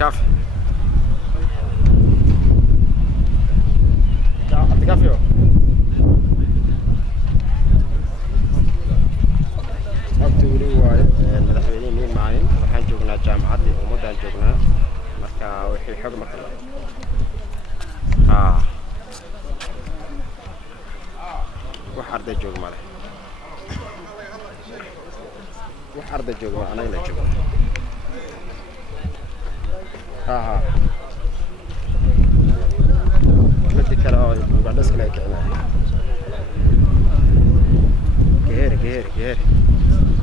كافي عبد كافي abti weli waayo madaxweynihii macalin waxaan joognaa jaamacadii ummadaan joognaa marka wixii xog marka wax arday joog male wax arday joog ma anagna joogno مدي كلا بعد اسك لا كعنا كهير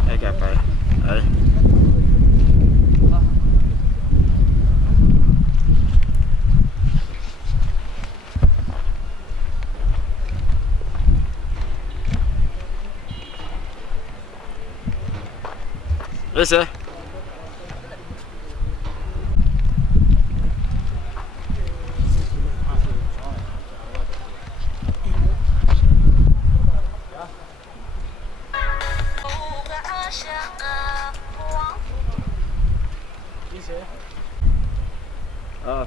اي قاعد اي عيسى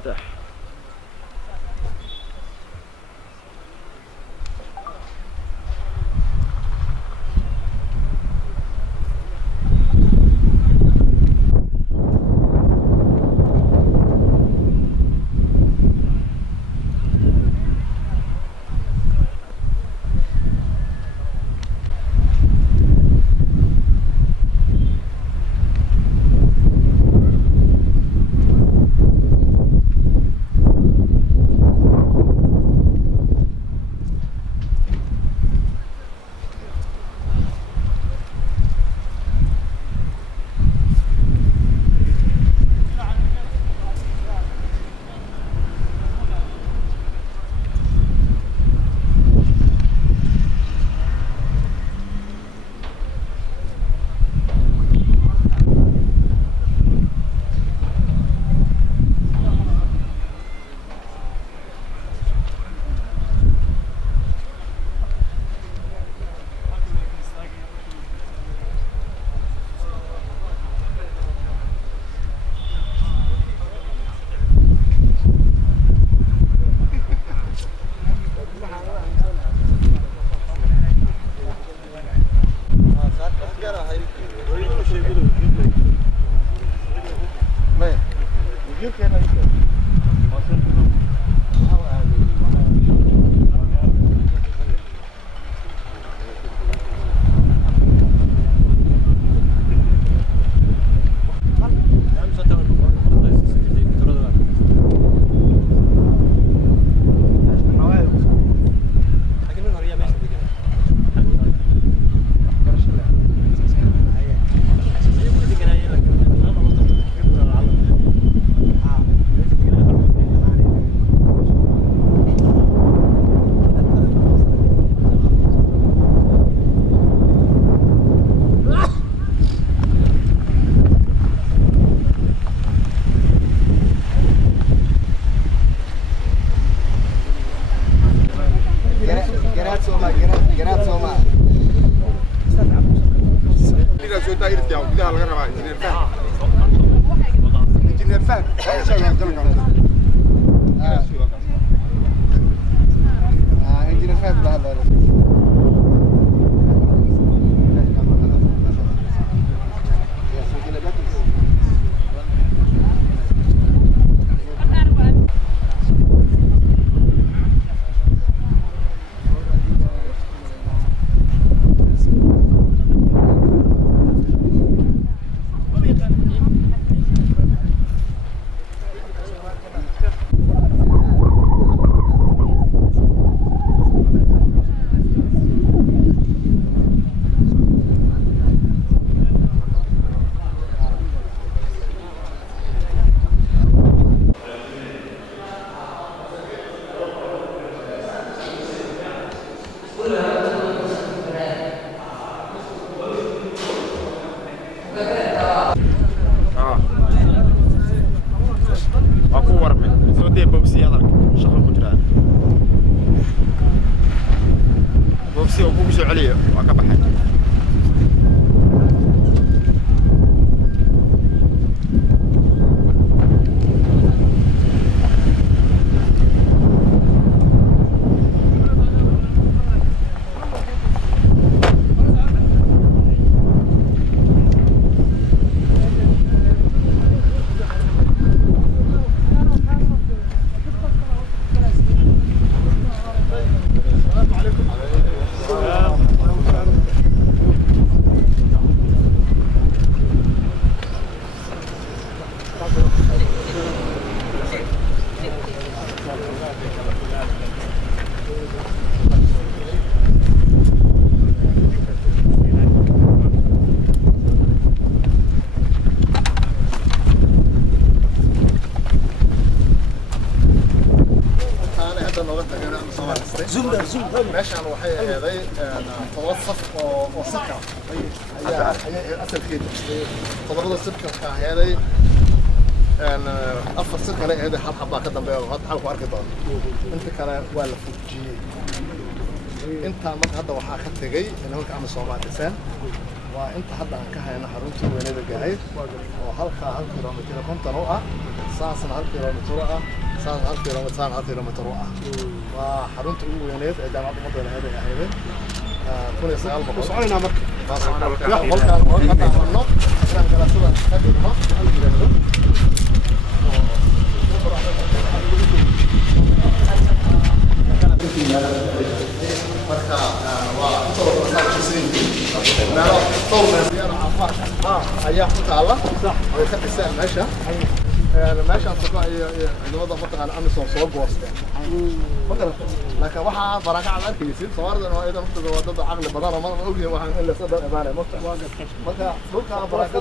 ده جرات سوما إذا شو تاير تياو كده على غير ما إنجنير فهم إنجنير فهم إنجنير فهم بهذا ماشي أنا وحي هذي توصف وسكر هي أصل خير تضرب السكر هذي أنا أفضل سكر هذي هذا حب حبة كده بيا وهذا حب وارك ضار أنت كلا ولا فوجي أنت ما هذا وحى خدت جاي أنا هو كعمل صومعة لسان وأنت حد عن كها أنا حرمت وين هذا جاي وحلقة 1000 كيلومتر كنت نوعة ساعة 1000 كيلومتر سان 1000 كيلومتر سان 1000 كيلومتر وحرمت وينيت جامعة مقدونة هذه هذه كل سنة وصلنا مركب والكان قطع النط كان جلسنا هذه النط مركب وصلوا صار تسرين لا طول زيارة عفاش أيام تعالى صح ويخد الساعة ماشى ماشي أصدقاء الوضع منطقة على أمن صوب واسطة مثلا لكن واحد بركة على الكيسين صور إنه إذا منطقة وضع عقل بدار ما أقولي واحد إلا صدق إبانة مثلا لوكا بركة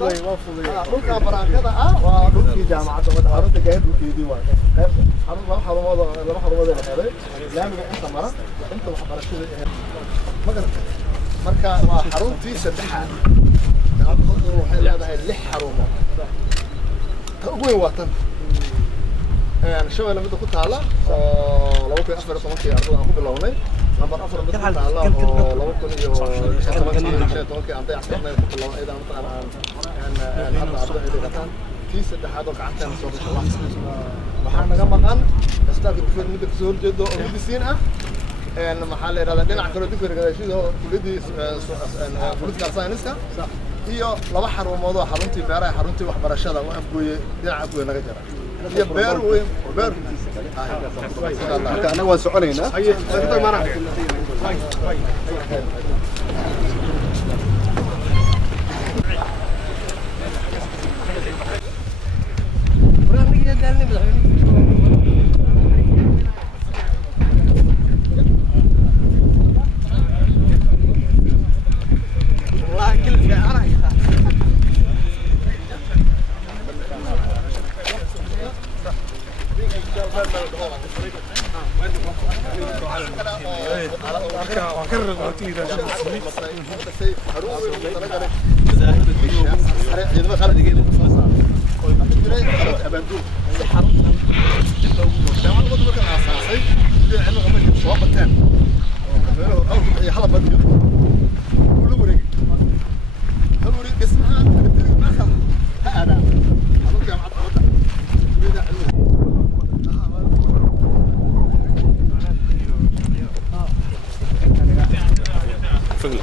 لوكا بركة ولوكي جامعة مثلا أنت جاهد لوكي ديوان حرم ما حرم هذا الحالي لا أنت مرة أنت وحضرت مثلا مركا وحرم في سدحة هذا اللي حرمه أقوي وطن يعني شو لما كنت على لو كنت أفر طماطي أرض أنا كنت لوني لما أفر كنت على لو كنت طماطي عندي عقدنا كنت لون إذا مثلا يعني هذا أرض إذا كان في سد حدا قعدتنا سوق الله وحنا جمعنا استاذ في المدة سهول جدا ومدرسين يعني محل هذا دين عكرو دكتور كذا شيء هو ولدي فلوس كارساينسكا iyo laba xarun moodo xaruntii beeraha xaruntii waxbarashada oo afgooye dhinaca afgooye naga jira iyo beer weyn beer ana waan soconaynaa حلا بديو كل ورق هل ورق اسمها بدي معها هذا هذا جامعة فقلة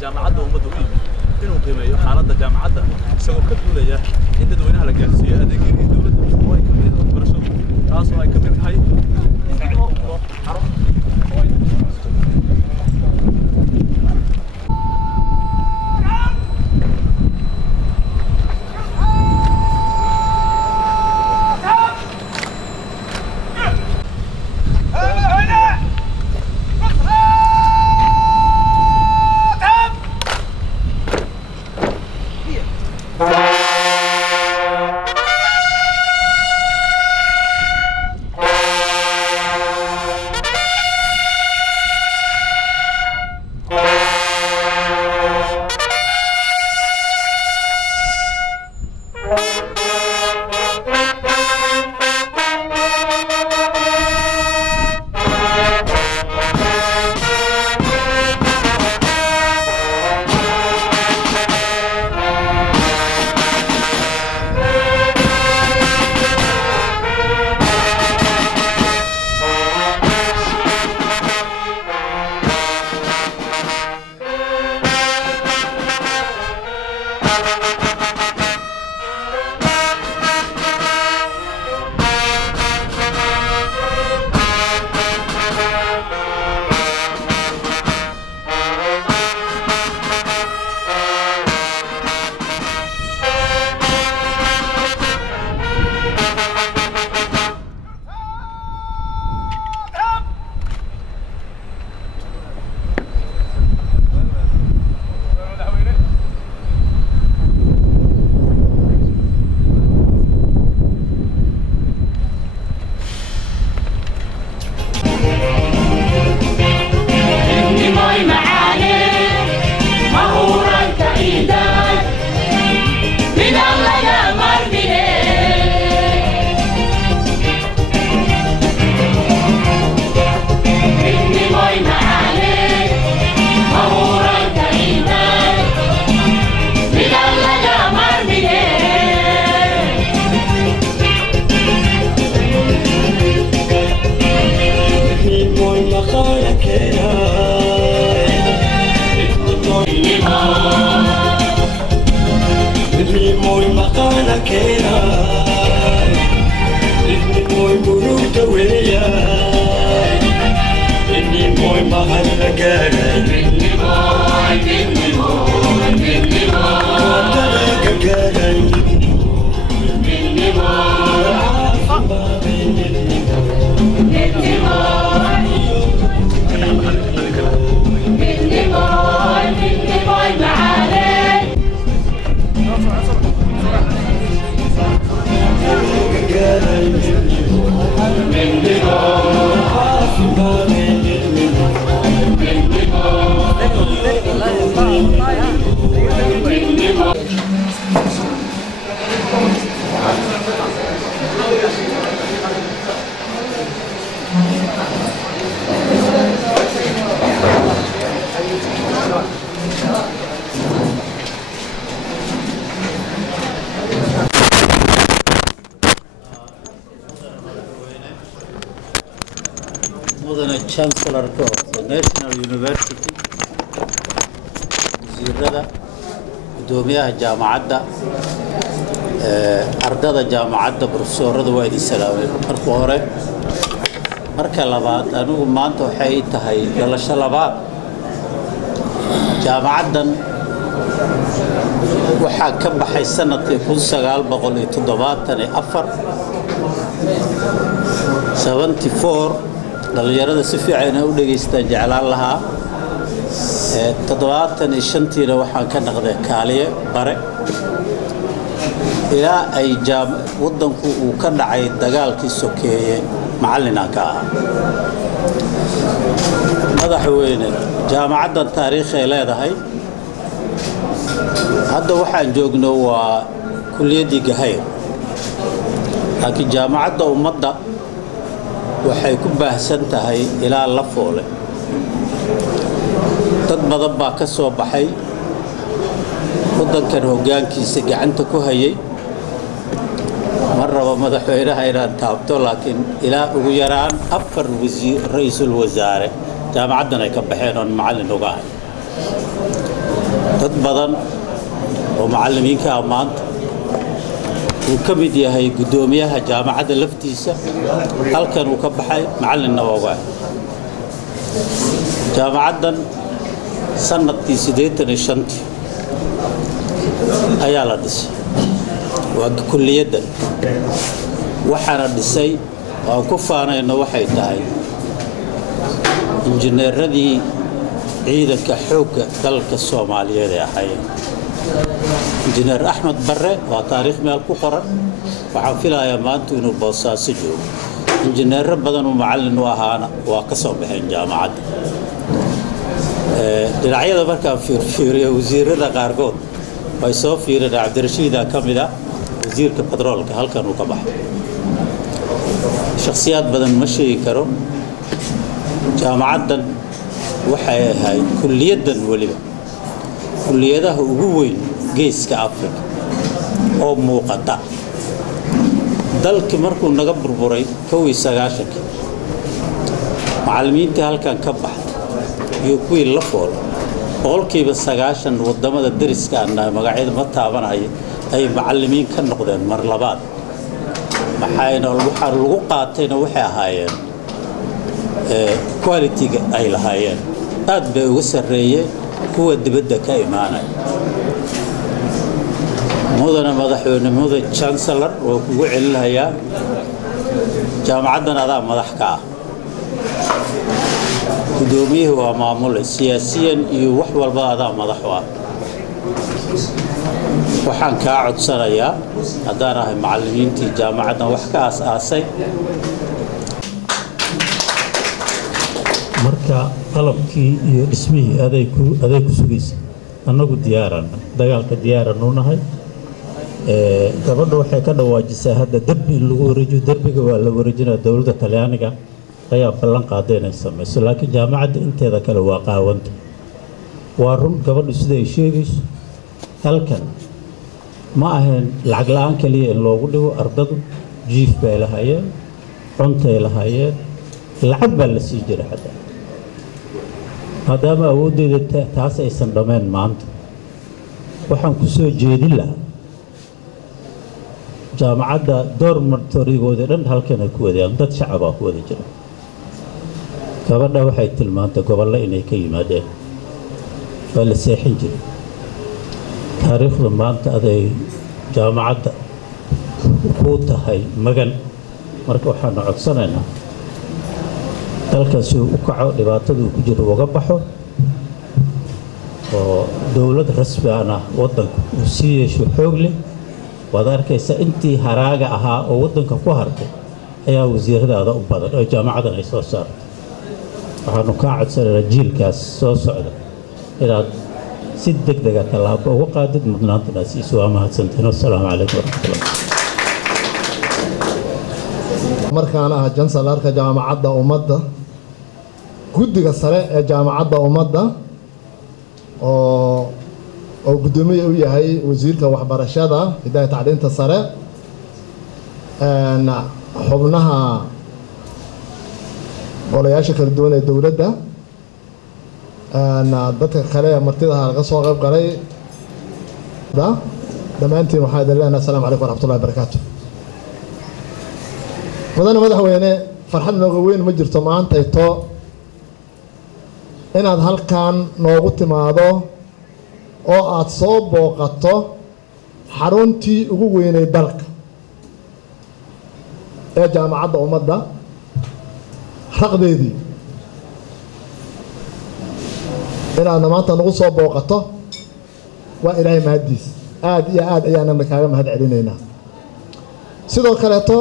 jaamacadda ummadda u yimid inuu qiimeeyo xaaladda jaamacadda isagoo ka duulaya in dadweynaha la gaarsiiyo adeegyadii dowladda oo ay ka mid yihiin waxbarashadu taasoo ay ka mid tahay in loo furo xarun Chancellor of the National University wasiirada gudoomiyaha jaamacadda ardada jaamacadda professorada waa idin salaamay marka hore marka labaad anigu maanta waxay tahay dhalasho labaad jaamacaddan waxaa ka baxay sanadkii 1974 74 dhalinyarada si fiican u dhageystaan jeclaan lahaa 75 waxaan ka naqday kaaliye bare ilaa ay wadanku uu ka dhacay dagaalkii sokeeye macallinaan ka ahaa madaxweyne jaamacaddan taariikhi ay leedahay hadda waxaan joogno waa kulliyadii Gahayr laakiin jaamacadda ummadda waxay ku baahsan tahay ilaa la foole dad badan baa ka soo baxay wadankan hoggaankiisa gacanta ku hayay mar raba madaxweynaha inaan taabto laakiin ilaa ugu yaraan 4 wasiir ra'iisul wasaare jaamacaddan ay ka baxeen oo macallin uga ahay dad badan oo macallimiinka maanta uu ka mid yahay gudoomiyaha jaamacadda laftiisa halkan uu ka baxay macallinna uga ahay jaamacaddan sanadkii 85 ayaa la dhisay waa kulliyaddan waxaana dhisay oo ku faanayno waxay tahay injineeradii ciidanka xoogga dalka Soomaaliyeed ee ahaayeen injineer Axmed Barre waa taariikh meel ku qoran waxaan filayaa maanta inuu boosaaso joogo injineero badan oo macallin u ahaana waa ka soo baxeen jaamacadda dhinacyada markaan fiiriyo wasiirada qaarkood way soo fiireen Cabdirashiid ka mid ah wasiirka petroolka halkan uu ka baxay shakhsiyaad badan ma sheegi karo jaamacaddan waxay ahayd kulliyaddan waliba kulliyadaha ugu weyn geeska Afrika oo muuqata dalkii markuu naga burburay 1990 macallimiinta halkan ka baxay iyo kuwii la fool boqolkiiba 90 wadamada dariska ah magacyada ma taabanayo ay macallimiin ka noqdeen mar labaad maxayna waxa lagu qaatayna waxay ahaayeen quality-ga ay lahaayeen aad bay uga sareeyeen kuwa dibadda ka imaanay mudana madaxweyne mudane chancellor oo kugu celinayaa jaamacaddan adaa madax ka ah gudoomiyaha waa maamul siyaasiyan iyo wax walba adaa madax u ah waxaan ka codsanayaa haddaan ahay macallimiintii jaamacaddan wax ka aas-aasay marka qalabkii iyo dhismihii aday ku sugaysa annagu diyaaran dagaalka diyaaran u nahay gabadha waxay ka dhawaajisay hadda darbi lagu wareejiyo darbiga waa la wareejinaa dowladda Talyaaniga ayaa ballan qaaday inay samayso laakiin jaamacadda inteeda kale waa qaawanta waa run gabadhu sida ay sheegayso halkan ma ahayn lacag la'aan kaliya in loogu dhigo ardadu jiif bay lahaayeen cuntay lahaayeen lacag baa la sii jiray xataa maadaama awooddeeda taas aysan dhammayn maanta waxaan ku soo jeedin lahaa jaamacadda dormitorygooda dhan halkan ay ku wadaan dad shacabaa ku wada jira gabadha waxay tilmaantay gobollo inay ka yimaadeen waa la seexin jiray taariikhda maanta aday jaamacadda ku tahay magan marka waxaanu codsanaynaa dalkaasi u kaco dhibaatadu ku jiro uga baxo oo dowlad rasmi ah wadanku uu sii yeesho xoog leh waad arkaysaa intii haraaga ahaa oo wadanka ku hartay ayaa wasiiradaada u badan oo jaamacaddan ay soo saartay waxaanu kaa codsanaynaa jiilkaas soo socda inaad si degdega tallaabo uga qaadid mudnaantana siiso waa mahadsantiin wassalaamu calaykum waraxmatullah markaana ah jansalarka jaamacadda ummadda guddiga sare ee jaamacadda ummadda oo gudoomiye u yahay wasiirka waxbarashada hidaaya tacliinta sare xubnaha golayaasha kala duwan ee dowladda dadka kale ee martidaha laga soo qayb galay dhammaantiin waxaan idin leenahay assalaamu calaykum waraxmatullahi wabarakaatu mudane madaxweyne farxad nooga weyn ma jirto maantayto inaad halkan noogu timaado oo aad soo booqato xaruntii ugu weynay dalka jaamacadda ummadda raqdeedii inaadna maanta nagu soo booqato waa ilaahay mahaddiis aad iyo aad ayaanana kaaga mahad celinaynaa sidoo kaleeto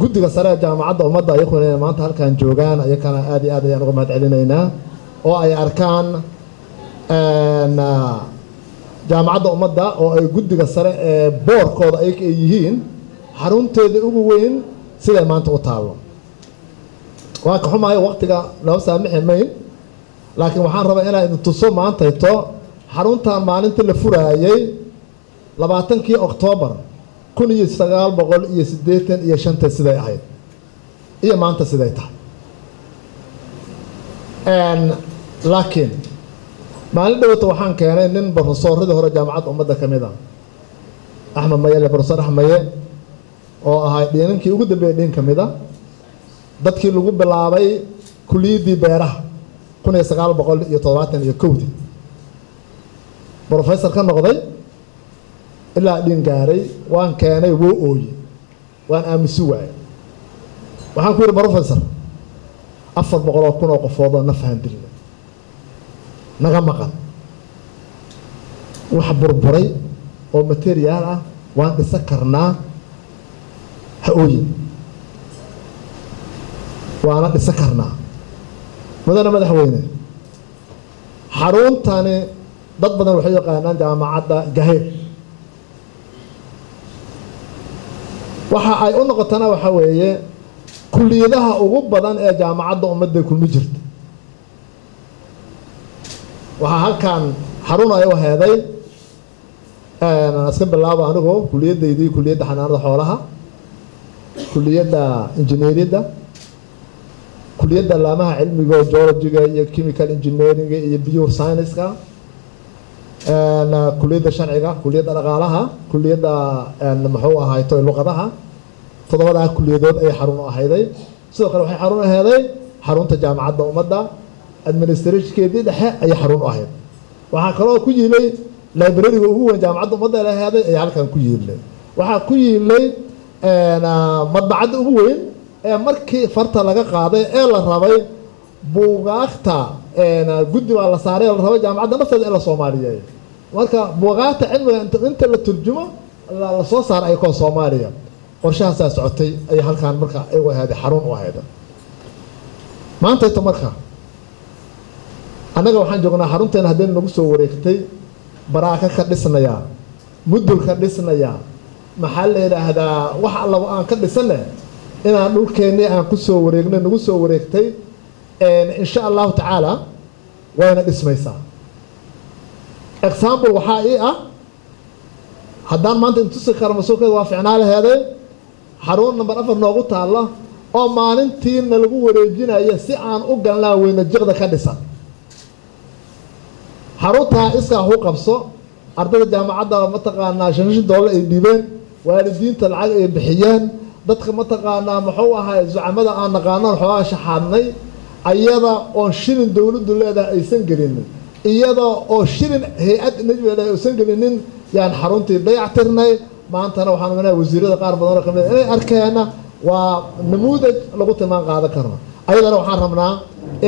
guddiga sare ee jaamacadda ummadda ayaguna inay maanta halkan joogaan ayakana aad iyo aad ayaan uga mahad celinaynaa oo ay arkaan jaamacadda ummadda oo ay guddiga sare ee boorkooda ay yihiin xarunteeda ugu weyn siday maanta u taallo waa ka xumahay waqtiga noo saamixi mayn laakiin waxaan rabaa inaan idin tuso maantayto xaruntan maalintii la furaayey 20kii Oktoobar 1985 siday ahayd iyo maanta siday tahay laakiin maalin dhawata waxaan keenay nin professoradii hore jaamacadda ummadda ka mid ah Axmed Maye professor Axmed Maye oo ahaa dhiinankii ugu dambeeyay dhin ka mid ah dadkii lagu bilaabay kulliyadii beeraha 1971 professor ka noqday ilaa dhin gaaray waan keenay wuu ooyey waan aamusi waayay waxaan ku yiri professor 400,000 oo qofood oo nafaan dilna naga maqan wax burburay oo material ah waan dhisa karnaa ha ooyin waana dhisa karnaa mudana madaxweyne xaruntani dad badan waxay yaqaanaan jaamacadda Gahir waxa ay u noqotana waxa weeye kulliyadaha ugu badan ee jaamacadda ummadda kulmi jirta waxa halkan xarun ay u heeday aska bilaabo anigu kulliyadaydii kulliyadda xanaanada xoolaha kulliyadda injineeriyadda kulliyadda laamaha cilmiga geologiga iyo chemical engineering iyo bioscience-ka kulliyadda sharciga kulliyadda dhaqaalaha kulliyadda muxuu ahayto luqadaha todobada kulliyadood ay xarun u ahayday sidoo kale waxay xarun u aheeday xarunta jaamacadda ummadda administration-keedii dhexe ay xarun u ahayd waxaa kaloo ku yiilay library-ga ugu weyn jaamacadda ummadda ay aheeday ay halkan ku yiilay waxaa ku yiilay madbacadda ugu weyn ee markii farta laga qaaday ee la rabay buugaagta guddi baa la saaray la rabay jaamacadda nafteeda in la Soomaaliyeeyo marka buugaagta cilmiga inta la turjumo la soo saar ay koo Soomaaliya qorshahaas socotay ay halkan marka ay wahaday xarun u ahayd maanta inta marka anaga waxaan joognaa xarunteena hadeen nagu soo wareegtay baraaka ka dhisnaya mudul ka dhisnaya maxaa la yiraahdaa wax alla aan ka dhisnay inaan dhulkeenii aan ku soo wareegnay nagu soo wareegtay insha Allah ta'ala wayna dhismaysaa example waxa ay ah haddaan maanta intu si karma soo waa ficnaa laheeday xarun number 4 noogu taala oo maalintiina lagu wareejinayo si aan u galnaa weyna jiqda ka dhisan xarunta iska uu qabso ardayda jaamacadda mataqaanaa $5 ay dhibeen waalidiinta lacag ay bixiyeen dadka mataqaanaa muxuu ahaa zucamada aan naqaano xogaa shaxaadnay ayada oo shilin dawladdu leedahay aysan gelinin iyada oo shilin hay'ad najmiga aysan gelinin yaan xaruntii dayactirnay maantana waxaan ognahay wasiirada qaar badan oo kamid ah arkeena waa namuudaj lagu tilmaan qaadan karno ayadana waxaan rabnaa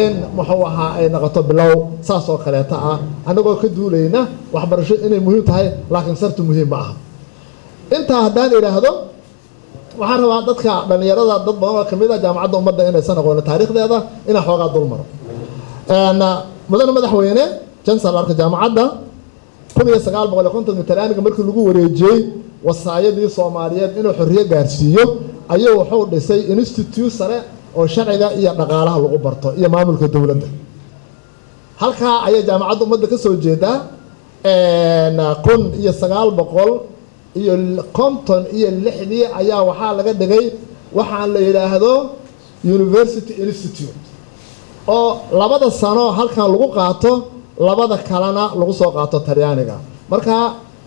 in muxuu ahaa ay noqoto bilow saas oo kaleeta ah anagoo ka duulayna waxbarasho inay muhiim tahay laakiin sartu muhiim ma aha inta haddaan iraahdo waxaan rabaa dadka dhalinyarada dad badan oo kamid ah jaamacadda ummadda inaysan aqoon taariikhdeeda ina xoogaa dul maro mudane madaxweyne jansalarka jaamacadda 1953 markii lagu wareejiyay wasaayadii Soomaaliyeed inuu xorriye gaarsiiyo ayuu wuxuu dhisay institute sare oo sharciga iyo dhaqaalaha lagu barto iyo maamulka dawladda halka ay jaamacadda ummadda ka soo jeedaa 1956 ayaa waxaa laga dhigay waxaan la yiraahdo University Institute oo labada sano halkan lagu qaato labada kalena lagu soo qaato Talyaaniga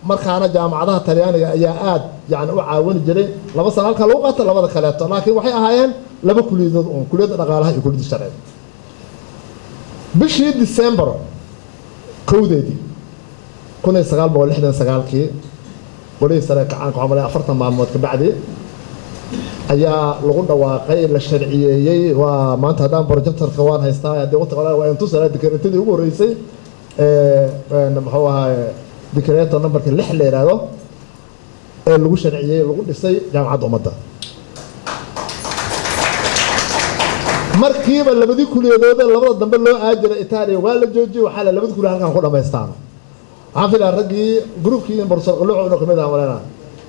markaana jaamacadaha Talyaaniga ayaa aad yani u caawin jiray laba sano halkan lagu qaato labada kaleeto laakiin waxay ahaayeen laba kuliyadood oo kuliyadda dhaqaalaha iyo kuliyadda sharciga bishii December 1969 وليس سنة كعانك عملي 4 maalmood ka bacdi ayaa lagu dhawaaqay la sharciyeeyay waa maanta haddaan projectorka waan haystaa haddii waqti qolaa waa intuu sala dikreetadii ugu horeysay muxuu ahaa dikreeto numberka 6 la yiraahdo ee lagu sharciyey lagu dhisay jaamacadda ummadda markiiba labadii kuliyadood labada dambe loo aajira Itaaliya waa la joojiyay waxa la labadii kuliyadood halkan ku dhameystaan waxaan filayaa raggii groupkii Barso Quluc oo kamid ah malena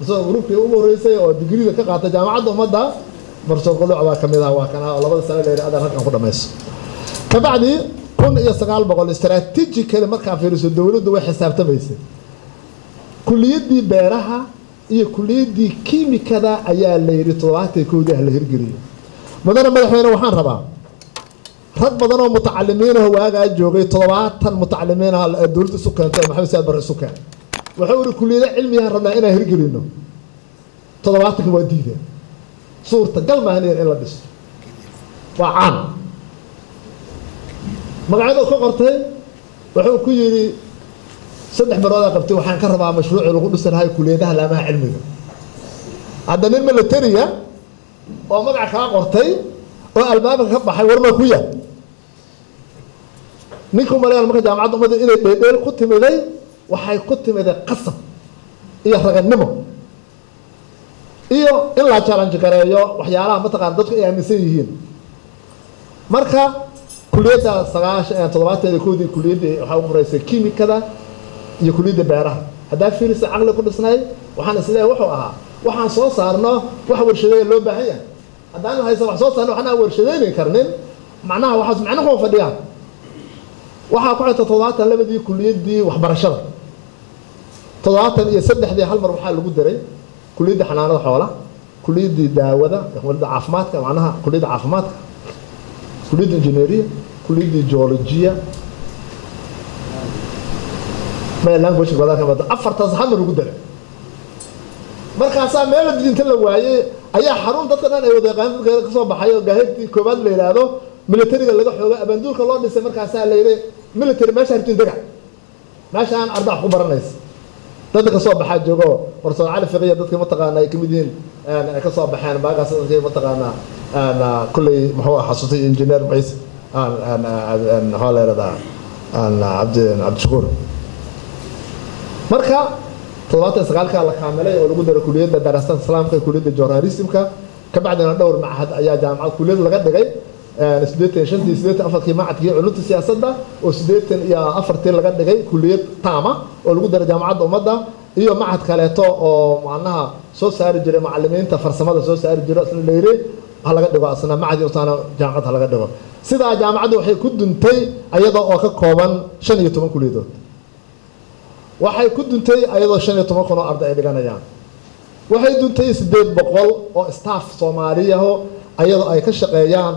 soo groupkii ugu horeysay oo digriga ka qaatay jaamacadda ummadda Barso Quluc waa kamid ah waa kana labada sano la yiraahdo halkan ku dhameysay ka bacdi 1900 strategical marka fiiriso dawladdu way xisaabtamaysay kuliyadii beeraha iyo kuliyadii kiimikada ayaa la yiri 71 la hirgeliyo madana madaxweyne waxaan rabaa rag badan oo mutacalimiin ah waaga joogay 70 mutacalimiin ah dawladda isu keentay maxamed saad bar isu keen wuxuu yiri kuliyada cilmiga rabnaa inaan hirgelino 70 waa diiday suurta gal ma ahayn in la dhiso waa caan magacaada ka qortay wuxuu ku yiri saddex barood qabtay waxaan ka rabaa mashruuc lagu dhisanahay kuliyadaha laamaha cilmiga hadda nin militariya oo magac ka qortay oo albaabka ka baxay warma ku yaa ninku malayaan marka jaamacadda ummadda inay dheedheel ku timiday waxay ku timiday qasab iyo raganimo iyo in la challenge gareeyo waxyaalaha mataqaan dadku ay aaminsan yihiin marka kuliyadda 97 koodii kuliyadda waxa ugu horeysay kiimikada iyo kuliyadda beeraha hadaa fiirisa aqli ku dhisnay waxaan isleeyahay wuxuu ahaa waxaan soo saarno wax warshadeey loo baahan yahay hadaan hayso wax soo saarno waxaan warshadeyn karnin macnaha waxa macnaha oo fadhiya waxa ku xigta 72 kuliyadii waxbarashada 73 hal mar waxa lagu diray kuliyadda xanaanada xoolaha kuliyadda daawada kuliyadda caafimaadka macnaha kuliyadda caafimaadka kuliyadda injineeriya kuliyadda geologiya ma language wada ka bad afartaas hal mar lagu diray markaas meel dinta la waayay ayaa xarun dadka dhan ay wada qaanka ka soo baxay oo gaahidii koobaad la yiraahdo militariga laga xooga abanduulka loo dhisay markaas la yiri military meesha hartiin daga meeshaan ardax ku baranaysa dadka ka soo baxay joogo Barso Cali Fiqiya dadka mataqaana ay kamid yihiin ay ka soo baxeen baagaas dadka mataqaana ana kulli muxuu xasuustay engineer bays aan haleerada aan Abdi Shakur marka 79 la kaamilay oo lagu daray kuliyadda daraasadda islaamka kuliyadda journalismka ka bacdina dhowr macahad ayaa jaamacad kuliyad laga dhigay 84 macadkii culuumta siyaasadda oo 84 laga dhigay kuliyad taama oo lagu daray jaamacadda ummadda iyo macahad kaleeto oo macnaha soo saari jiray macallimiinta farsamada soo saari jiray isla leeyahay laga dhigo asna macahad usana jaamacad laga dhigo sida jaamacaddu waxay ku duntay ayada oo ka kooban 15 kuliyadood waxay ku duntay ayadoo 15 kun oo arday ay dhiganayaan waxay duntay 800 oo staff Soomaaliya ah ayadoo ay ka shaqeeyaan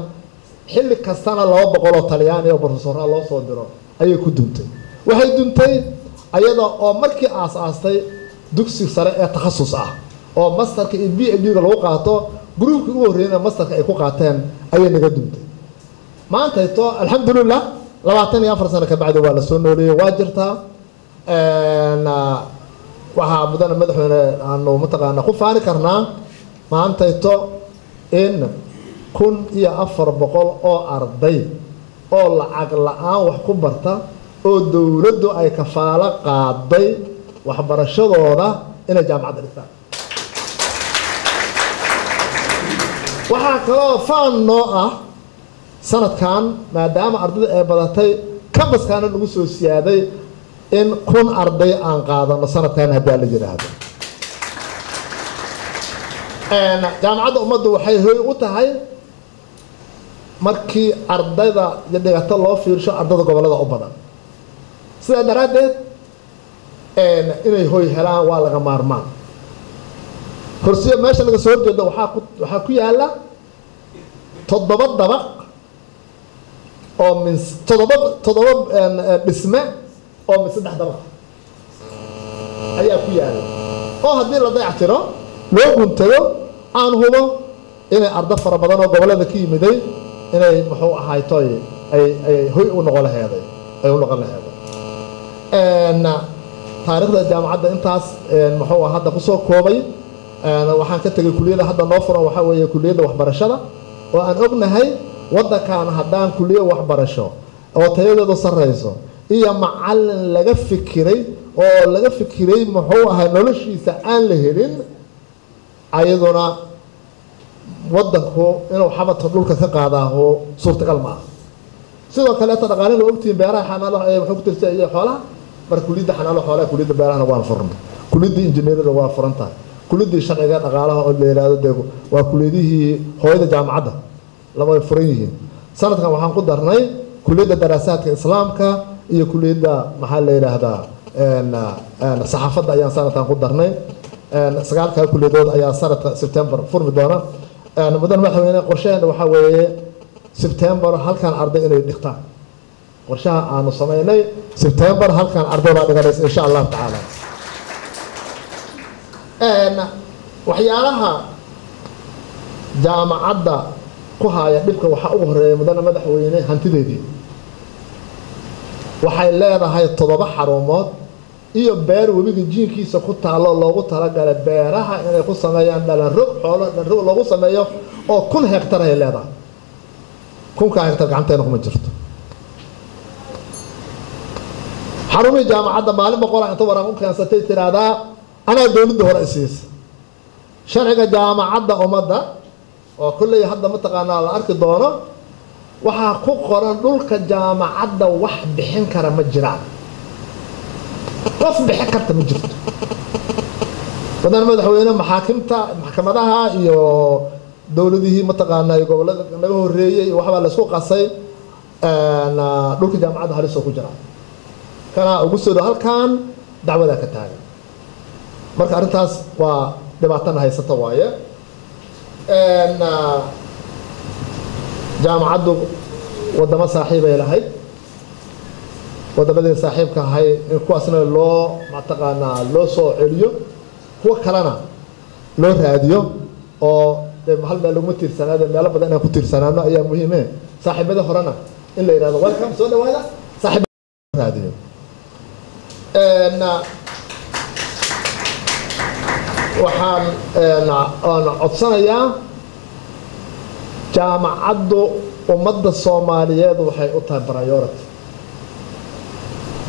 xilli kastana 200 oo Talyaani oo professor loo soo diro ayay ku duntay waxay duntay ayadoo oo markii aasaastay dugsi sare ee takhasus ah oo masterka iyo PhD-ga lagu qaato groupkii ugu horeeyay masterka ay ku qaateen ayay naga duntay maanta ito alxamdulillah 24 sano ka bacdi waa la soo nooleeyay waa jirtaa waxa mudana madaxweyne aanu mataqaana ku faani karnaa maanta ito in 1400 oo arday oo lacag la'aan wax ku barta oo dawladdu ay kafaalo qaaday waxbarashadooda inay jaamacadda dhigtaan waxa kaloo faan noo ah sanadkan maadaama ardayda ay badatay kambaskaana lagu soo siyaaday in 1000 arday aan qaadano sanadkan haddii la yiraahdo jaamacadda ummaddu waxay hooy u tahay markii ardayda dhigata loo fiirsho ardayda gobolada u badan sida daraadeed inay hooy helaan waa laga maarmaan kursiga meesha laga soo jeedo waxaa ku yaala 7 dabaq oo min 7 dhisme oo min 3 dabaq ayaa ku yaala oo haddii la dayactiro loo guntado aan hubo inay arday fara badan oo gobolada ka yimiday inay muxuu ahaay toy ay hoy u noqon lahayd taariikhda jaamacadda intaas muxuu hadda ku soo koobay waxaan ka tagay kuliyada hadda noo furan waxaa weeye kuliyadda waxbarashada oo aan ognahay waddankan haddaan kuliyo waxbarasho oo tayadeedu sarreyso iyo macallin laga fikiray muxuu ahaa noloshiisa aan la helin ayaduna waddanku inuu xabadka dhulka ka qaadaaho suurtagal ma aha sidoo kaleeta dhaqaalina ogtihiin beeraha xanaano wuxuu ku tirsan iyo xoolaha marka kuliyadda xanaano xoolaha kuliyadda beerahana waan furnay kuliyadda injineeriyada waa furan tahay kuliyadii sharciga dhaqaalaha oo la yiraahdo deego waa kuliyadihii hooyada jaamacadda laba ay furan yihiin sanadkan waxaan ku darnay kuliyadda daraasaadka islaamka iyo kuliyadda maxaa la yiraahdaa saxaafadda ayaan sanadkan ku darnay sagaalka kuliyadood ayaa sanadka September furmi doona mudan madaxweyne qorshaheena waxa weeye September halkan arday inay dhigtaan qorshaha aanu sameynay September halkan arday la dhiganaysa insha Allah taala waxyaalaha jaamacadda ku haya dhibka waxa ugu horeeya mudan madaxweyne hantideedii waxay leedahay 7 xarumood iyo beer webiga jiinkiisa ku taalo loogu talagalay beeraha inay ku sameeyaan dhalan rog xoolo rog loogu sameeyo oo 1,000 hektar ay leedahay 1,000 hektar gacanteena kuma jirto xarumii jaamacadda maalin boqol inta waraan u keensatay tiraahdaa ana dawladda hore isiisa sharciga jaamacadda ummadda oo kullay hadda ma taqaanaa la arki doono waxaa ku qoran dhulka jaamacadda wax bixin kara ma jiraan qof bixin karta ma jirto badan madaxweyne maxkamadaha iyo dawladihii ma taqaanaa gobolada naga horeeyay waxba la isku qasay dhulka jaamacadda halis ku jira kana ugu soo halkan dacwada ka taagan marka arintaas waa dhibaatana haysata waaye jaamacaddu wadamo saaxiib ay lahayd wadamada saaxiibka ahay in kuwaasna loo mataqaanaa loo soo celiyo kuwa kalena loo raadiyo oo hal meel lagu tiirsanaado meelo badan inaan ku tiirsanaano ayaa muhiim ah saaxiibada horena in la yiraahdo welcome soo dhawaada saaxiib raadiyo waxaan codsanayaa jaamacaddu ummadda Soomaaliyeed waxay u tahay priority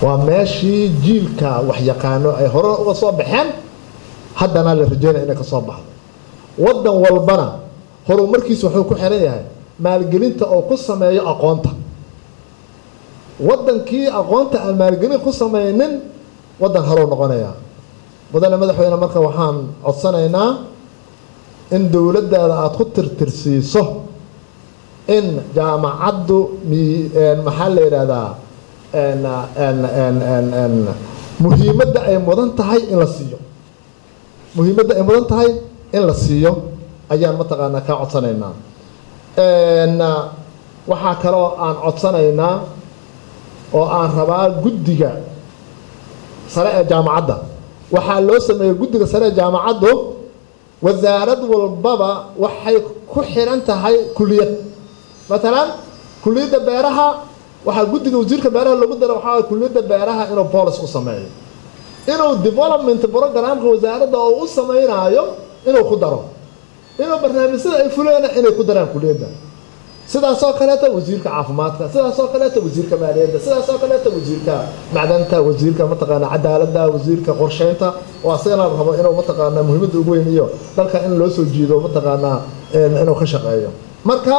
waa meeshii jiilka wax yaqaano ay hore uga soo baxeen haddana la rajeynaa inay ka soo baxdo waddan walbana horumarkiisu wuxuu ku xiran yahay maalgelinta oo ku sameeyo aqoonta waddankii aqoonta aan maalgelin ku sameynin waddan hore noqonaya mudane madaxweyne marka waxaan codsanaynaa in dawladdaada aad ku tirtirsiiso in jaamacaddu maxaa la yiraahdaa muhiimadda ay mudan tahay in la siiyo muhiimadda ay mudan tahay in la siiyo ayaan mataqaanaa ka codsanaynaa waxaa kaloo aan codsanaynaa oo aan rabaa guddiga sare ee jaamacadda waxaa loo sameeyay guddiga sare ee jaamacaddu wasaarad walbaba waxay ku xiran tahay kuliyad مثلا كلية beeraha waxa guddiga wasiirka beeraha lagu daro waxa kuliyada beeraha inuu policy u sameeyo inuu development programka wasaaradda oo u sameeynaayo inuu ku daro inuu barnaamijyada ay fuleen inay ku daraan kuliyada sidaas oo kale wasiirka caafimaadka sidaas oo kale wasiirka maaliyadda sidaas oo kale wasiirka macdanta wasiirka mataqaana cadaaladda wasiirka qorsheynta oo asagana rabo inuu mataqaana muhiimada ugu weyn iyo dalka in loo soo jiido mataqaana inuu ka shaqeeyo marka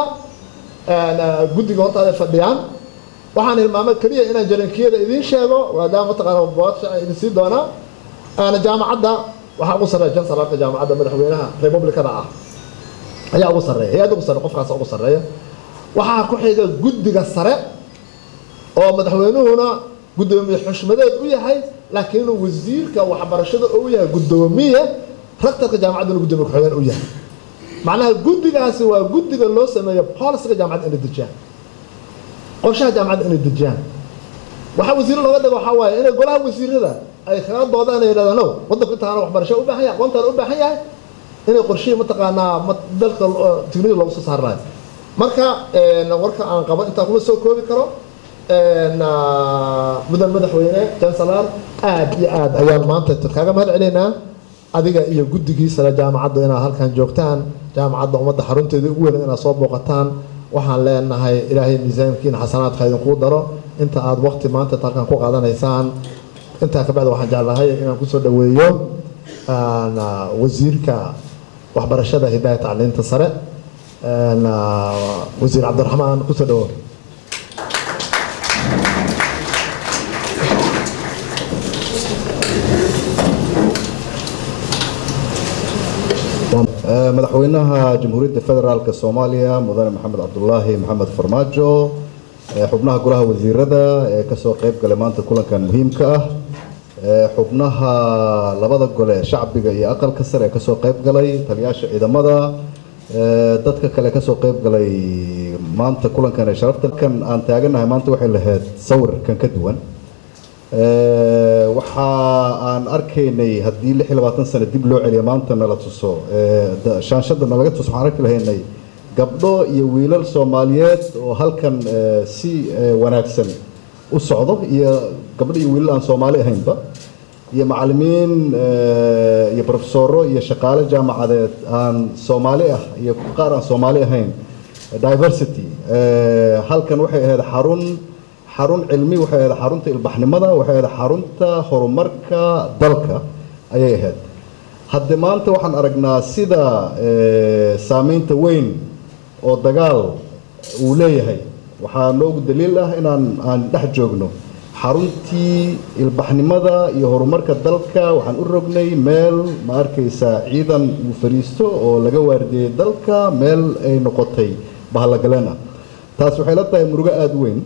guddiga horta ay fadhiyaan waxaan ilmaamay kaliya inaan jarankiyada idin sheego waadaama mataqaana boodka idin sii doona jaamacadda waxa ugu sareeya jansalarka jaamacadda madaxweynaha republikada ah ayaa ugu sareeya hay'adda ugu sareeya qofkaas ugu sareeya waxaa ku xiga guddiga sare oo madaxweynuhuna gudoomiye xushmadeed u yahay laakiin wasiirka waxbarashada oo u yahay gudoomiye raktarka jaamacadda gudoomiye ku-xigeen u yahay معناها جودجاس وجودجا لو سمي بوليس جامعة الدجان قرشها جامعة الدجان waxa wasiir loo wada waxa waaye in golaha wasiirada ay kharaad doodaan ay yiraahdaan wadanka inta aan wax barasho u baahan yahay aqoonta u baahan yahay in qorshe mataqaana dalka tigniin loo soo saarnaa marka warka aan qabo inta kuma soo koobi karo mudan madaxweyne chancellor aad iyo aad ayaan maanta kaaga mahad celinaa adiga iyo guddigiisana jaamacadda inaad halkan joogtaan jaamacadda ummadda xarunteeda ugu weyn inaad soo booqataan waxaan leenahay ilaahay miisaankiina xasanaadka idinku daro inta aad waqti maanta halkan ku qaadanaysaan intaa ka bacdi waxaan jeclahay inaan kusoo dhaweeyo wasiirka waxbarashada hidaaya tacliinta sare wasiir cabdiraxmaan kusoo dhawo madaxweynaha jamhuuriyadda federaalka soomaaliya mudane maxamed cabdulaahi maxamed farmaajo xubnaha golaha wasiirada ee kasoo qayb galay maanta kulankan muhiimka ah xubnaha labada gole shacbiga iyo aqalka sare ee kasoo qayb galay taliyaasha ciidamada dadka kale kasoo qayb galay maanta kulankan ee sharafta kan aan taaganahay maanta waxay lahayd sawir kan ka duwan waxa aan arkaynay haddii 26 sano dib loo celiyo maanta nala tuso shaashada nalaga tuso waxaan arki lahaynay gabdho iyo wiilal Soomaaliyeed oo halkan si wanaagsan u socdo iyo gabdho iyo wiilal aan Soomaali ahaynba iyo macallimiin iyo professoro iyo shaqaale jaamacadeed aan Soomaali ah iyo qaar aan Soomaali ahayn diversity halkan waxay ahayd xarun cilmi waxay ahayd xarunta ilbaxnimada waxay ahayd xarunta horumarka dalka ayay ahayd hadda maanta waxaan aragnaa sida saameynta weyn oo dagaal uu leeyahay waxaa noogu daliil ah aan dhex joogno xaruntii ilbaxnimada iyo horumarka dalka waxaan u rognay meel ma arkaysaa ciidan uu fariisto oo laga waardiyay dalka meel ay noqotay bahallagaleen ah taas waxay la tahay murugo aada weyn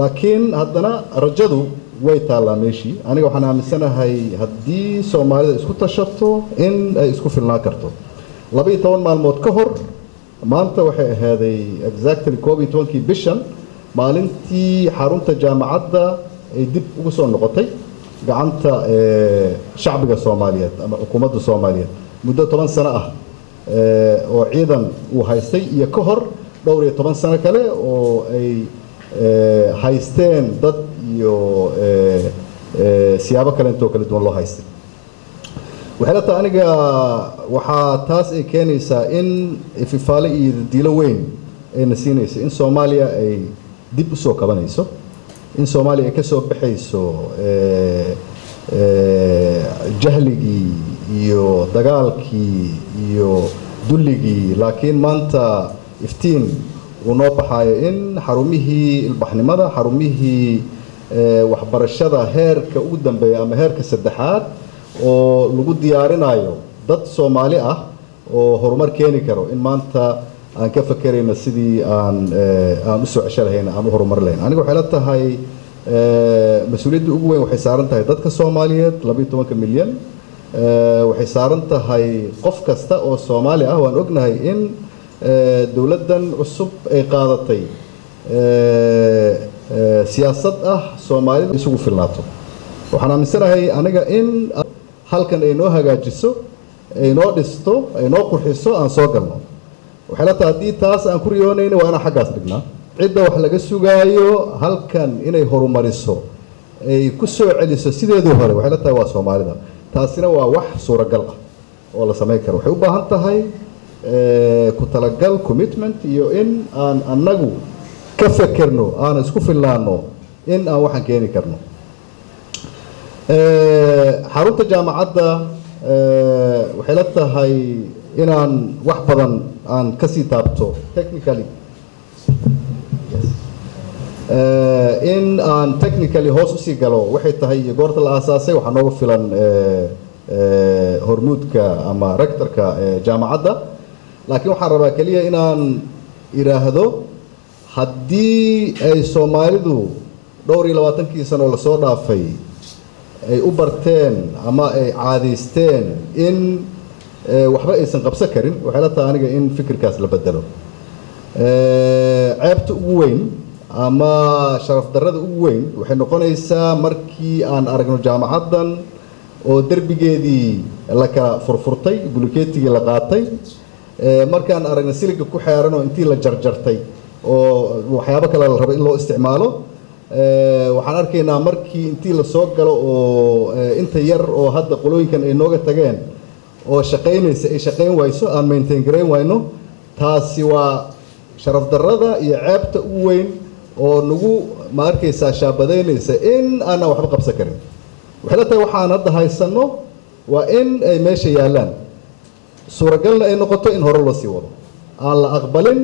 laakiin haddana rajadu way taallaa meeshii aniga waxaan aaminsanahay haddii soomaalida isku tashato in ay isku filnaan karto 12 maalmood ka hor maanta waxay ahaaday exactly 12 bishan maalintii xarunta jaamacadda ay dib ugu soo noqotay gacanta shacbiga Soomaaliyeed ama xukuumadda Soomaaliyeed muddo 10 sano ah oo ciidan uu haystay iyo ka hor dhowr iyo 10 sano kale oo ay haysteen dad iyo siyaabo kale intoo kala duwan loo haystay waxay la tahay aniga waxaa taas ay keenaysaa in ififaale iyo diilo weyn ayna siinayso in Soomaaliya ay dib u soo kabanayso in Soomaaliya ay ka soo baxayso jahligii iyo dagaalkii iyo dulligii laakiin maanta iftiin ونو بحايا إن حرميه البحنمدا حرميه waxbarashada heerka ugu dambeeya ama heerka saddexaad oo lagu diyaarinayo dad Soomaali ah oo horumar keeni karo in maanta aan ka fakarayna sidii aan u soo ceshalahayn aan u horumar lahayn aniga waxay la tahay mas'uuliyadda ugu weyn waxay saaran tahay dadka Soomaaliyeed 12 milyan waxay saaran tahay qof kasta oo Soomaali ah waan ognahay in dawladdan cusub ay qaadatay siyaasad ah Soomaalida isugu filnaato waxaan aaminsanahay aniga in halkan ay noo hagaajiso ay noo dhisto ay noo qurxiso aan soo galno waxay la tahay haddii taas aan ku riyoonayno waa inaan xaggaas dhignaa cidda wax laga sugaayo halkan inay horumariso ay ku soo celiso sideedii hore waxay la tahay waa Soomaalida taasina waa wax suuragal ah oo la sameyn karo waxay u baahan tahay ku talagal commitment iyo in aan anagu ka fakarno aan isku filnaano in aan waxaan keeni karno xarunta jaamacadda waxay la tahay inaan wax badan aan ka sii taabto technically in aan technically hoos u sii galo waxay tahay goorta la aasaasay waxaa noogu filan hormuudka ama rectorka jaamacadda laakiin waxaan rabaa kaliya inaan iraahdo haddii ay Soomaalidu dhowr iyo 20 sano la soo dhaafay ay u barteen ama ay caadaysteen in waxba aysan qabsan karin waxay la tahay aniga in fikirkaas la bedelo ceebta ugu weyn ama sharaf darrada ugu weyn waxay noqonaysaa markii aan aragno jaamacaddan oo darbigeedii la kala furfurtay bulkeetigii la qaatay markaan aragna siliga ku xeeran oo intii la jarjartay oo waxyaabo kale la rabo in loo isticmaalo waxaan arkaynaa markii intii la soo galo oo inta yar oo hadda qolooyinkan ay nooga tageen oo shaqaynaysa ay shaqayn wayso aan maintain garayn wayno taasi waa sharaf darrada iyo ceebta u weyn oo nagu ma arkaysaa shaabadaynaysa in aanan waxba qabsan karin waxay la tahay waxaan hadda haysanno waa in ay meesha yaallaan suuragalna ay noqoto in hore loo sii wado aan la aqbalin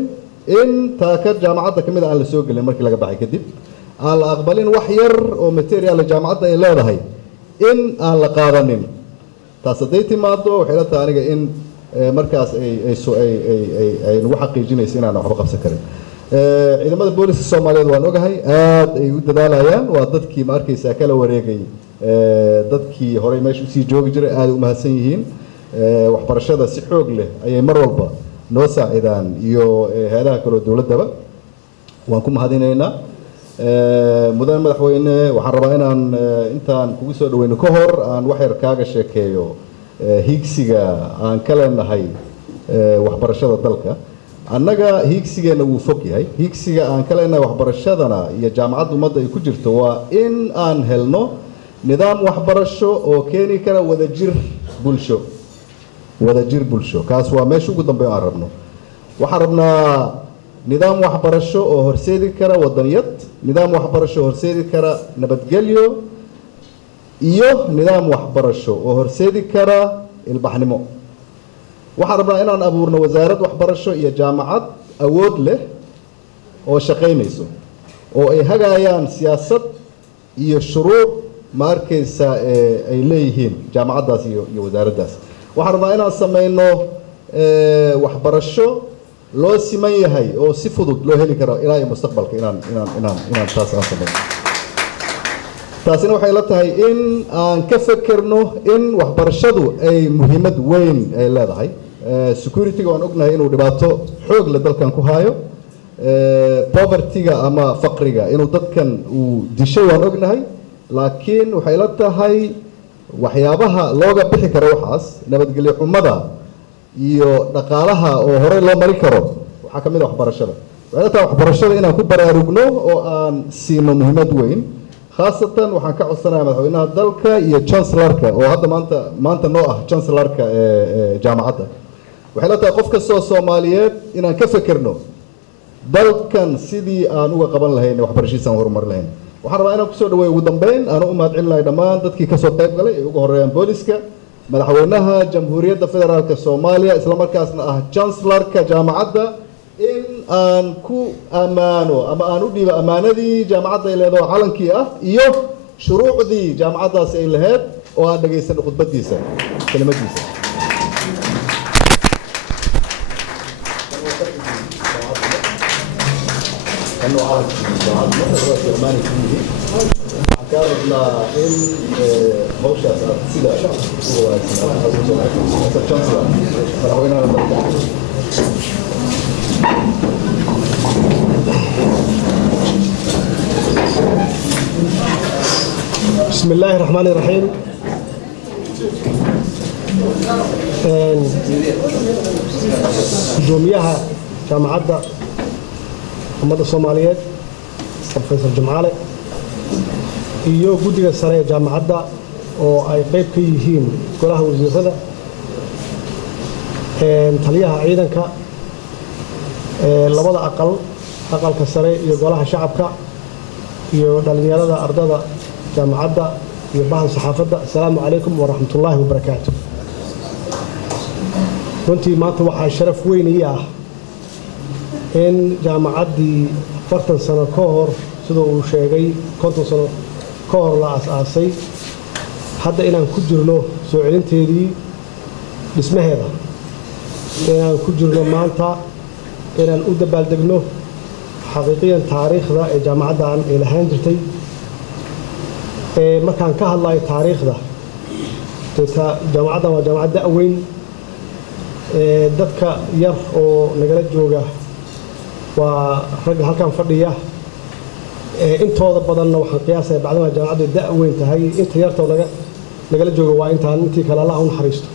in taaka jaamacadda ka mid aan la soo gelin markii laga baxay kadib aan la aqbalin wax yar oo material jaamacadda ay leedahay in aan la qaadanin taas hadday timaado waxay la tahay aniga in markaas ay nagu xaqiijinayso inaan waxba qabsan karin ciidamada booliska Soomaaliyeed waan ogahay aad ay u dadaalayaan waa dadkii ma arkaysaa kala wareegay dadkii hore meesha u sii joogi jiray aad u mahadsan yihiin waxbarashada si xoog leh ayay mar walba noo saacidaan iyo hay'adaha kale oo dawladaba waan ku mahadinaynaa mudan madaxweyne waxaan rabaa inaan intaan kugu soo dhaweyno ka hor aan wax yar kaaga sheekeeyo hiigsiga aan ka leenahay waxbarashada dalka annaga hiigsigeena wuu fog yahay hiigsiga aan ka leenahay waxbarashadana iyo jaamacadda ummadda ay ku jirto waa in aan helno nidaam waxbarasho oo keeni kara wadajir bulsho kaas waa meesha ugu dambeeyo aan rabno waxaan rabnaa nidaam waxbarasho oo horseedi kara wadaniyad nidaam waxbarasho oo horseedi kara nabadgelyo iyo nidaam waxbarasho oo horseedi kara ilbaxnimo waxaan rabnaa inaan abuurno wasaarad waxbarasho iyo jaamacad awood leh oo shaqaynayso oo ay hagayaan siyaasad iyo shuruuc ma arkaysa ay leeyihiin jaamacaddaas iyo wasaaraddaas waxaan rabnaa inaan samayno waxbarasho loo siman yahay oo si fudud loo heli karo ilaa iyo mustaqbalka inaan taas aan samayno taasina waxay la tahay in aan ka fekerno in waxbarashadu ay muhiimad weyn ay leedahay security-ga waan ognahay inuu dhibaato xoog leh dalkan ku haayo poverty-ga ama faqriga inuu dadkan uu dishay waan ognahay laakiin waxay la tahay waxyaabaha looga bixi karo waxaas nabadgelyo xumada iyo dhaqaalaha oo hore loo mari karo waxaa ka mid ah waxbarashada waxay la tahay waxbarashada inaan ku baraarugno oo aan siino muhiimad weyn khaasatan waxaan ka codsanayaa madaxweynaha dalka iyo chancellorka oo hadda maanta noo ah chancellorka jaamacadda waxay la tahay qof kastoo Soomaaliyeed inaan ka fekerno dalkan sidii aan uga qaban lahayn waxbarashadiisa aan horumar lahayn waxaan rabaa inaan kusoo dhaweeyo ugu dambeyn aan u mahadcelinahay dhammaan dadkii ka soo qayb galay ee ugu horeeyaan booliska madaxweynaha jamhuuriyadda federaalka Soomaaliya isla markaasna ah chancellorka jaamacadda in aan ku amaano ama aan u dhiibo amaanadii jaamacadda ay leedahay calankii ah iyo shuruucdii jaamacaddaas ay lahayd oo aan dhageysano khudbadiisa kelimadiisa كاربنا إن موشة سيدا بسم الله الرحمن الرحيم جميعها جامعة محمد الصوماليات بروفيسور جمعالي iyo guddiga sare ee jaamacadda oo ay qayb ka yihiin golaha wasiirada taliyaha ciidanka labada aqalka sare iyo golaha shacabka iyo dhalinyarada ardada jaamacadda iyo bahan saxaafadda assalaamu calaykum waraxmatullaahi wabarakaatu runtii maanta waxaa sharaf weyn ii ah in jaamacaddii 40 sano ka hor sida uu sheegay 50 sano ka hor la asaasay hadda inaan ku jirno soo celinteedii dhismaheeda inaan ku jirno maanta inaan u dabaaldegno xaqiiqiyan taariikhda ee jaamacaddan ay lahaan jirtay markaan ka hadlayo taariikhda jaamacaddan waa jaamacad da'weyn dadka yar oo nagala jooga waa ragga halkan fadhiya intooda badanna waxaan qiyaasaya bacdama jaamacaddu da'weyn tahay inta yarta nagala jooga waa intaan intii kale Allah u naxariisto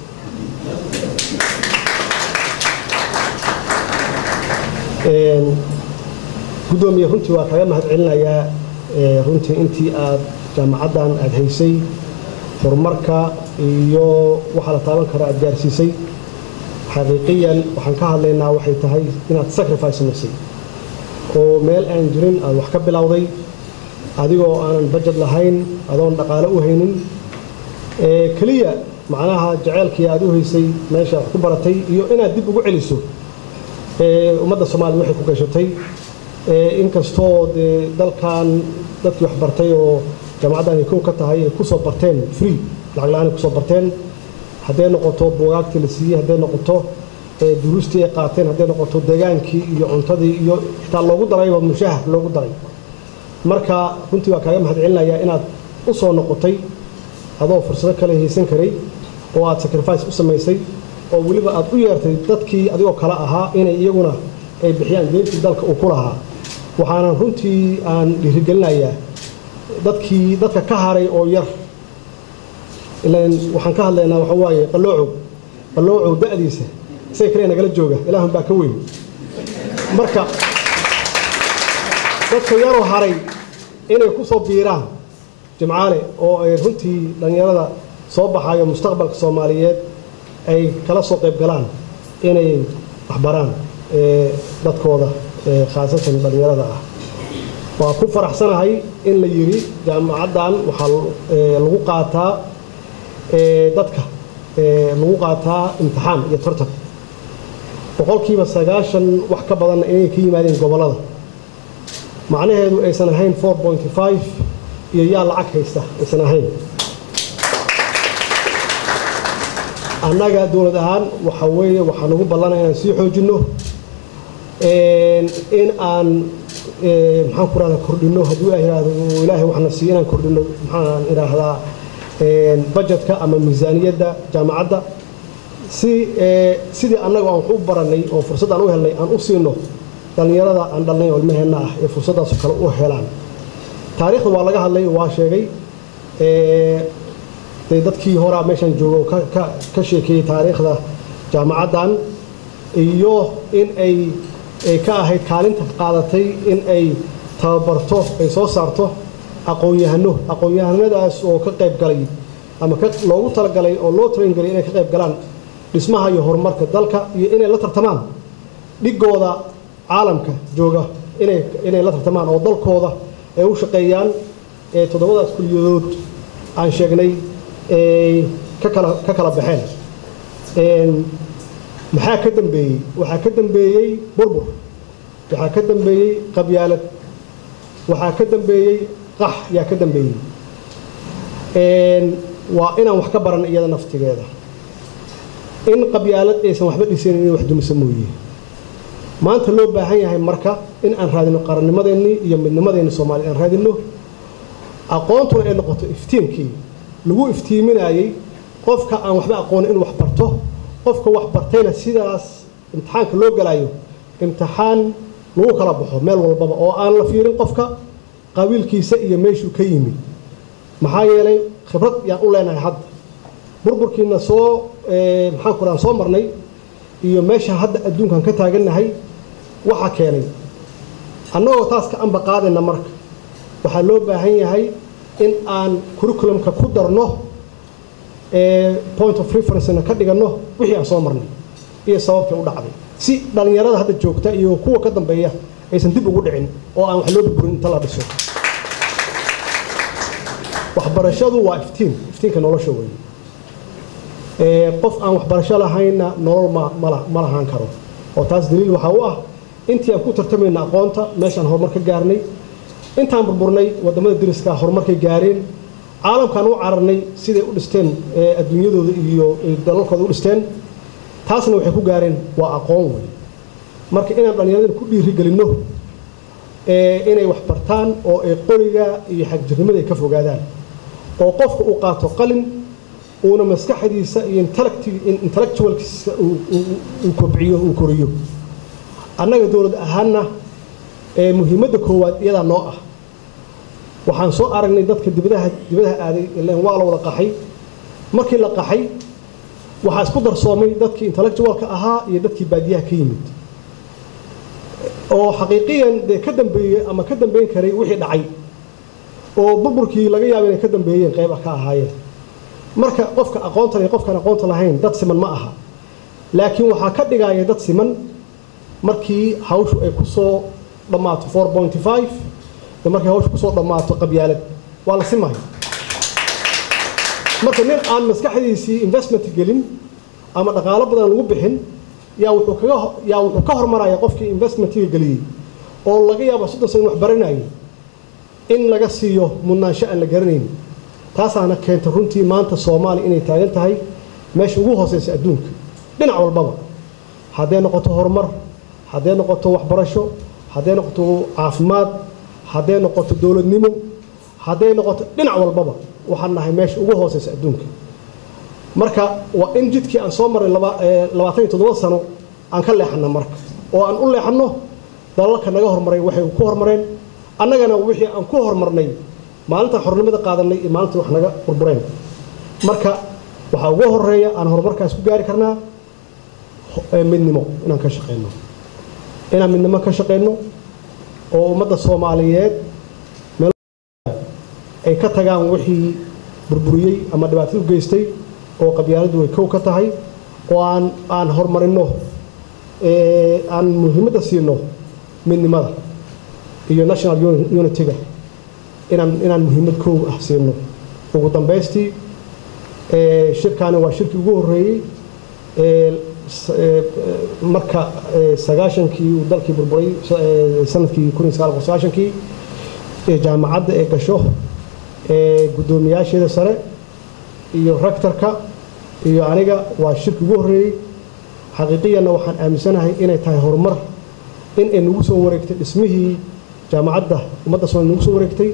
gudoomiye runtii waa kaga mahadcelinayaa runtii intii aad jaamacaddan aad haysay horumarka iyo waxa la taaban kara aad gaarsiisay xaqiiqiyan waxaan ka hadlaynaa waxay tahay inaad sacrifice samaysay oo meel aan jirin aad wax ka bilowday adigoo aanan budget lahayn adoon dhaqaale u haynin kaliya macnaha jaceylkii aad u haysay meesha wax ku baratay iyo inaad dib ugu celiso ummadda Soomaaliya waxay ku gashatay inkastoo dalkan dadkii wax bartay oo jaamacaddan ay ka tahay ay ku soo barteen free lacag la'aan ku soo barteen hadday noqoto buugaagtii la siiyey hadday noqoto duruustii ay qaateen hadday noqoto deegaankii iyo cuntadii iyo xitaa loogu darayba mushahar loogu daray marka runtii waa kaaga mahadcelinayaa inaad u soo noqotay adoo fursado kale haysan karay oo aad sacrifice u samaysay oo weliba aad u yeertay dadkii adigoo kale ahaa inay iyaguna ay bixiyaan deyntii dalka uu ku lahaa waxaanan runtii aan dhiirigelinayaa dadka ka haray oo yar ilaan waxaan ka hadlaynaa waxa waaye qaloocow da'diisa isaga kale nagala jooga ilaahun baa ka weyn marka dadka yaroo haray inay ku soo biiraan jimcaale oo ay runtii dhalinyarada soo baxayo mustaqbalka Soomaaliyeed ay kala soo qayb galaan inay waxbaraan dadkooda khaasatan dhalinyarada ah waa ku faraxsanahay in la yiri jaamacaddan waxa lagu qaataa dadka lagu qaataa imtixaan iyo tartan boqolkiiba 90 wax ka badan inay ka yimaadeen gobolada macnaheedu aysan ahayn 4.5 iyo yaa lacag haysta aysan ahayn annaga dawlad ahaan waxa weeye waxaan ugu ballanay inaan sii xoojino in aan maxaan ku raahdaa kordhino hadduu ilaahay waxna siiyo inaan kordhino maxaan iraahdaa budgetka ama miisaaniyadda jaamacadda sidii annaga aan wax u baranay oo fursad aan u helnay aan u siino dhalinyarada aan dhalnay oo ilmaheenna ah ee fursadaas kale u helaan taariikhda waa laga hadlay waa sheegay dadkii horaa meeshan joogo ka sheekeeyay taariikhda jaamacaddan iyo in ay ka ahayd kaalinta qaadatay in ay tababarto ay soo saarto aqoon-yahanadaas oo ka qayb galay ama loogu talagalay oo loo train galay inay ka qayb galaan dhismaha iyo horumarka dalka iyo inay la tartamaan dhigooda caalamka jooga inay la tartamaan oo dalkooda ay u shaqeeyaan toddobadaas kuliyadood aan sheegnay ka kala baxeen maxaa ka dambeeyey waxaa ka dambeeyey burbur waxaa ka dambeeyey qabyaalad waxaa ka dambeeyey qax yaa ka dambeeyey waa inaan wax ka baran iyada naftigeeda in qabyaalad aysan waxba dhisayn in wax dumisa mooye maanta loo baahan yahay marka in aan raadino qarannimadeennii iyo midnimadeenni Soomaaliya aan raadino aqoontuna ay noqoto iftiinkii lagu iftiiminayay qofka aan waxba aqoon in wax barto qofka wax bartayna sidaas imtixaanka loo galayo imtixaan lagu kala baxo meel walbaba oo aan la fiirin qofka qabiilkiisa iyo meeshuu ka yimid maxaa yeelay khibrad yaan u leenahay hadda burburkiina soo maxaan ku raahdaa soo marnay iyo meesha hadda adduunkan ka taagannahay waxa keenay annagoo taas ka anba qaadayna marka waxaa loo baahan yahay in aan curriculumka ku darno point of reference-na ka dhigano wixii aan soo marnay iyo sababtii u dhacday si dhalinyarada hadda joogta iyo kuwa ka dambeeya aysan dib ugu dhicin oo aan wax loo burburin inta la dhiso waxbarashadu waa iftiinka nolosha weeye qof aan waxbarasho lahayna nolol ma lahaan karo oo taas daliil waxa u ah intii aan ku tartamayna aqoonta meeshaan horumar ka gaarnay intaan burburnay wadamada dariska horumarkay gaareen caalamkan u cararnay siday u dhisteen adduunyadooda iyo dalalkooda u dhisteen taasna waxay ku gaareen waa aqoon wey marka inaan dhalinyarada ku dhiirigelino inay wax bartaan oo ay qoriga iyo xagjirnimada ay ka fogaadaan oo qofka uu qaato qalin uuna maskaxdiisa iyo intellectualkiisa uu kobciyo uu koriyo annaga dawlad ahaanna muhiimadda koowaad iyadaa noo ah waxaan soo aragnay dadka dibadaha aaday ilaan waa la wada qaxay markii la qaxay waxaa isku darsoomay dadkii intellectualka ahaa iyo dadkii baadiyaha ka yimid oo xaqiiqiyan dee ka dambeeyey ama ka dambeyn karay wixii dhacay oo burburkii laga yaabo inay ka dambeeyeen qayb ka ahaayeen marka qofka aqoonta iyo qofkaan aqoonta lahayn dad siman ma aha laakiin waxaa ka dhigaya dad siman markii hawshu ay ku soo dhammaato 4.5 iyo markii hawshu ku soo dhammaato qabyaalad waa la simay marka nin aan maskaxdiisii investment gelin ama dhaqaale badan lagu bixin yaa wuxuu ka hormaraya qofkii investmentiga geliyey oo laga yaabo 30 sano wax baranayay in laga siiyo mudnaansho aan la garanayn taasaana keenta runtii maanta Soomaali inay taagan tahay meesha ugu hooseysa adduunka dhinac walbaba haddii noqoto horumar haddii noqoto waxbarasho haddii noqoto caafimaad haddii noqoto dawladnimo haddii noqoto dhinac walbaba waxaan nahay meesha ugu hooseysa adduunka marka waa in jidkii aan soo maray 27 sano aan ka leexano marka oo aan u leexano dalalka naga hormaray waxay ku hormareen annagana wixii aan ku hormarnay maalinta xornimada qaadanay iyo maalinta wax naga burbureen marka waxa ugu horeeya aan horumarkaas ku gaari karnaa midnimo inaan ka shaqeyno inaan midnimo ka shaqeyno oo ummadda Soomaaliyeed meel ay ka tagaan wixii burburiyay ama dhibaato u geystay oo qabyaaladu way kow ka tahay oo aan horumarino aan muhiimadda siino midnimada iyo national unity-ga inaan muhiimad kow ah siino ugu dambeystii shirkaani waa shirkii ugu horeeyay marka 90kii uu dalkii burburay sanadkii 1990kii jaamacadda ee gasho gudoomiyaasheeda sare iyo rectorka iyo aniga waa shirkii ugu horeeyay xaqiiqiyana waxaan aaminsanahay inay tahay horumar in ay nagu soo wareegtay dhismihii jaamacadda ummadda Soomaaliya nagu soo wareegtay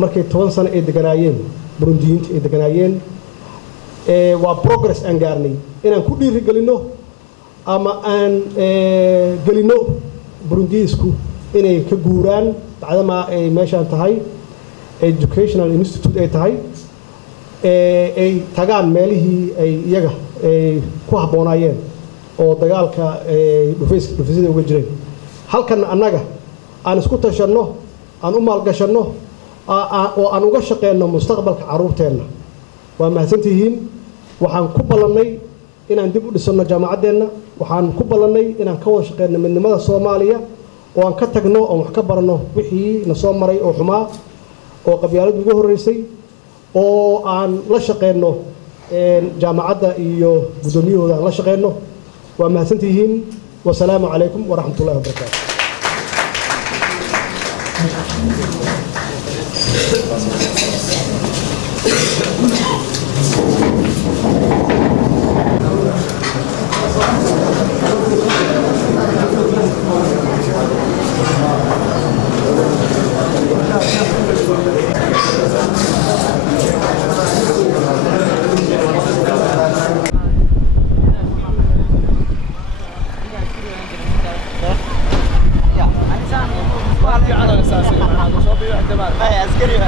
markay 10 sano ay deganaayeen burundiyiinta ay deganaayeen waa progress aan gaarnay inaan ku dhiiri galino ama aan galino burundiisku inay ka guuraan bacdama ay meeshaan tahay educational institute ay tahay ay tagaan meelihii ay iyaga ku habboonaayeen oo dagaalka dhufeysida uga jireen halkan annaga aan isku tashanno aan u maalgashanno oo aan uga shaqeyno mustaqbalka caruurteenna waa mahadsantihiin waxaan ku ballanay inaan dib u dhisano jaamacadeenna waxaan ku ballanay inaan ka wada shaqeyno midnimada Soomaaliya oo aan ka tagno oo wax ka barano wixii na soo maray oo xumaa oo qabyaalad ugu horeysay oo aan la shaqeyno jaamacadda iyo gudoomiyahooda aan la shaqeyno waa mahadsantihiin wasalaamu calaykum waraxmatullaahi wabarakaatuh عسكري